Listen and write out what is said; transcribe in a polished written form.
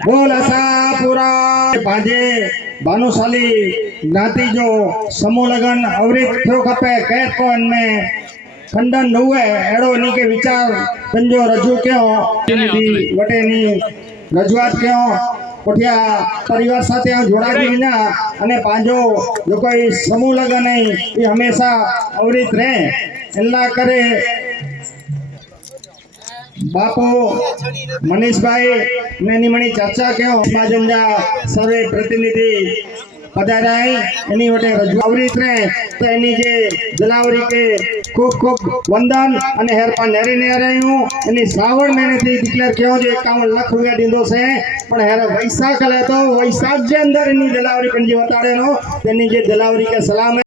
बोल आशापुरा भांजे भानुशाली ज्ञाति जो समूह लगन अवरित थियो खपे कैद कोन में खंडन हुए एड़ो नी के विचार पंजो रजू क्यों वटेनी रजूआत क्यों कोठिया परिवार साथे जोड़ा दीना अने पांजो जो कोई समूह लगन है ये हमेशा अवरित रहे एला करे बापू मनीष भाई ने मणी चर्चा क्यों समाजन सर्वे प्रतिनिधि पधाराई एनी वटे रजूआत रे तो एनी जे जलावरी के खूब खूब वंदन अने हेरपा नेरी ने रहूं एनी श्रावण महीने थी डिक्लेयर क्यों जे 51 लाख रुपया दींदो से पण हेर वैशाख ले तो वैशाख जे अंदर एनी जलावरी कंजी वताड़े नो तेनी जे जलावरी के सलाम